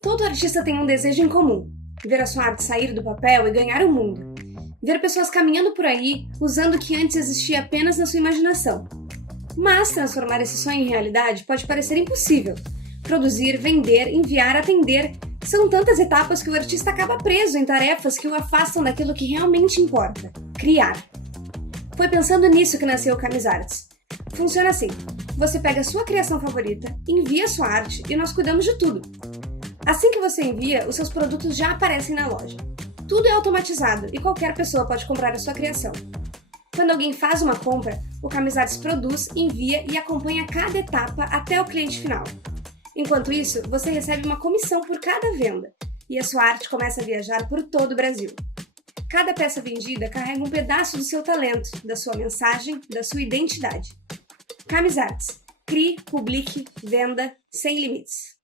Todo artista tem um desejo em comum: ver a sua arte sair do papel e ganhar o mundo. Ver pessoas caminhando por aí usando o que antes existia apenas na sua imaginação. Mas transformar esse sonho em realidade pode parecer impossível. Produzir, vender, enviar, atender. São tantas etapas que o artista acaba preso em tarefas que o afastam daquilo que realmente importa: criar. Foi pensando nisso que nasceu o Camisarts. Funciona assim: você pega a sua criação favorita, envia a sua arte e nós cuidamos de tudo. Assim que você envia, os seus produtos já aparecem na loja. Tudo é automatizado e qualquer pessoa pode comprar a sua criação. Quando alguém faz uma compra, o Camisarts produz, envia e acompanha cada etapa até o cliente final. Enquanto isso, você recebe uma comissão por cada venda e a sua arte começa a viajar por todo o Brasil. Cada peça vendida carrega um pedaço do seu talento, da sua mensagem, da sua identidade. Camisarts. Crie, publique, venda sem limites.